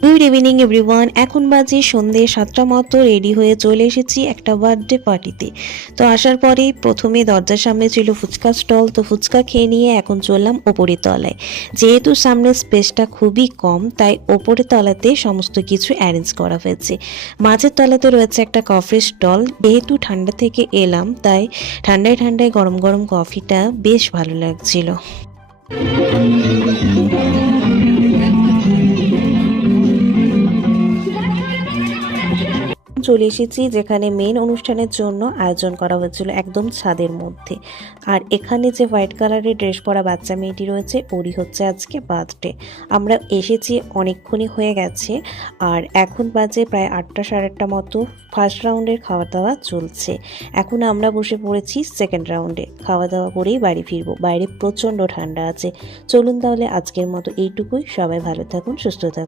Good evening everyone. এখন বাজে সন্ধে 7টা মতো, রেডি হয়ে চলে এসেছি একটা বার্থডে পার্টিতে। তো আসার পরেই প্রথমে দরজার সামনে ছিল ফুচকা স্টল, তো ফুচকা খেয়ে নিয়ে এখন চললাম ওপরের তলায়। যেহেতু সামনে স্পেসটা খুবই কম, তাই ওপরের তলাতে সমস্ত কিছু অ্যারেঞ্জ করা হয়েছে। মাঝের তলাতে রয়েছে একটা কফি স্টল। যেহেতু ঠান্ডা থেকে এলাম, তাই ঠান্ডায় ঠান্ডায় গরম গরম কফিটা বেশ ভালো লাগছিল। চলে এসেছি যেখানে মেন অনুষ্ঠানের জন্য আয়োজন করা হয়েছিল একদম ছাদের মধ্যে। আর এখানে যে হোয়াইট কালারের ড্রেস পরা বাচ্চা মেয়েটি রয়েছে, ওরই হচ্ছে আজকে বার্থডে। আমরা এসেছি অনেকক্ষণই হয়ে গেছে, আর এখন বাজে প্রায় 8টা সাড়ে 8টা মতো। ফার্স্ট রাউন্ডের খাওয়া দাওয়া চলছে, এখন আমরা বসে পড়েছি সেকেন্ড রাউন্ডে। খাওয়া দাওয়া করেই বাড়ি ফিরবো, বাইরে প্রচণ্ড ঠান্ডা আছে। চলুন তাহলে আজকের মতো এইটুকুই। সবাই ভালো থাকুন, সুস্থ থাকুন।